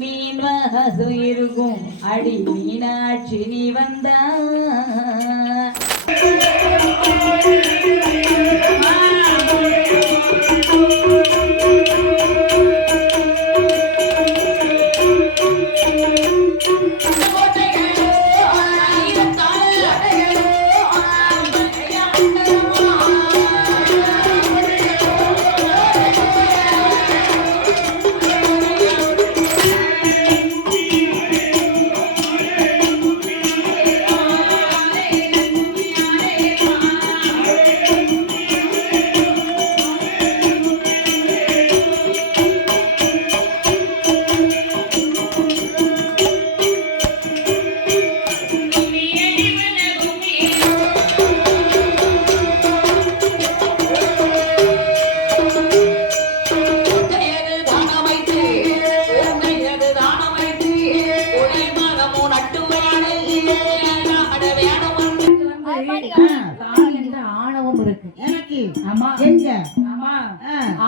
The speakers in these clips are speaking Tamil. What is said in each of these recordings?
மீன்வாசுயிருக்கும் அடி மீனாட்சி நீ வந்தா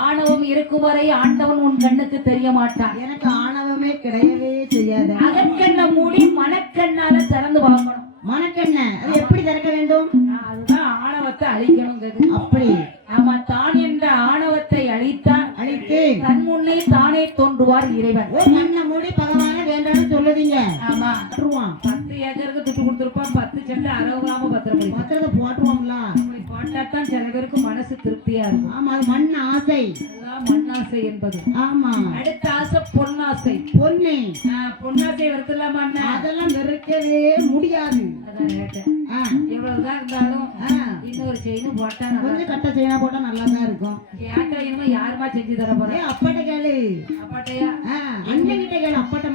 ஆணவம் இருக்கும் வரை ஆண்டவன் உன் கண்ணுக்கு தெரிய மாட்டான். எனக்கு ஆணவமே கிடையவே செய்யாது. அகக்கண்ண மூடி மனக்கண்ணால திறந்து பார்க்கணும். மனக்கண்ண அது எப்படி திறக்க வேண்டும்? அதுதான் ஆணவத்தை அழிக்கணுங்கிறது. அப்படி ஆமா, தான் என்ற ஆணவத்தை அழித்து தன் முன்னே தானே தோன்றுவார் இறைவன். மண்ண மூடி பகவான வேண்டாம்னு சொல்லுதீங்க. ஆமா, 10 ஏக்கருக்கு துட்டு கொடுத்துருப்பான். 10 சென்ட் 60 கிராம பத்திரம் போட்டுருவோம்ல. போட்டாத்தான் சில பேருக்கு மனசு திருப்தியா இருக்கும். ஆமா, அது மண் ஆசை. மண்ணாசை என்பது. ஆமா, அடுத்த ஆசை பொன்னாசை. பொன்னாசை வருத்தலாமா? அதெல்லாம் வெறுக்கவே முடியாது. எவ்வளவுதான் இருந்தாலும் இன்னொரு செயின் போட்டா கொஞ்சம் கட்ட செயினா போட்டா நல்லா தான் இருக்கும். கேட்ட இனிமே யாருமா செஞ்சு தர போறேன்? அப்பாட்ட கேளு. அப்பாட்டையா? அண்ணன் கிட்ட கேளு. அப்பாட்ட